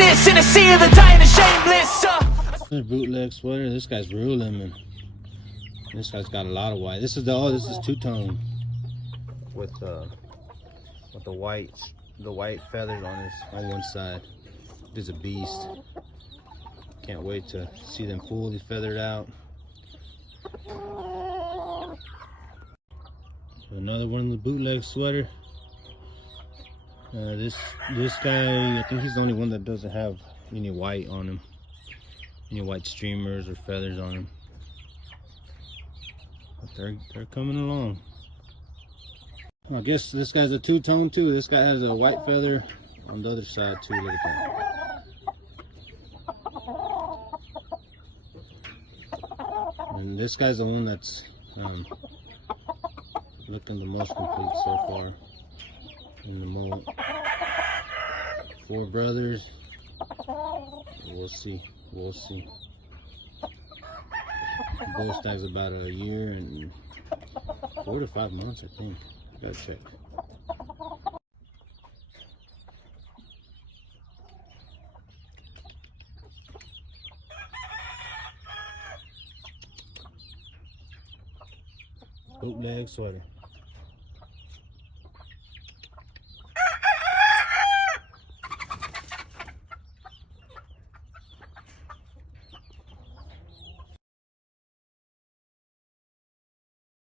this in a sea of the dying and shameless. Another bootleg sweater. This guy's real lemon. This guy's got a lot of white. This is the this is two-tone with the white feathers on one side. This is a beast. Can't wait to see them fully feathered out. Another one of the bootleg sweater. This guy, I think he's the only one that doesn't have any white on him, any white streamers or feathers on him. But they're coming along. I guess this guy's a two-tone too. This guy has a white feather on the other side too. Look at that. And this guy's the one that's looking the most complete so far in the mold. 4 brothers. We'll see. Both stags about a year and 4 to 5 months, I think. Gotta check. Bootleg sweater.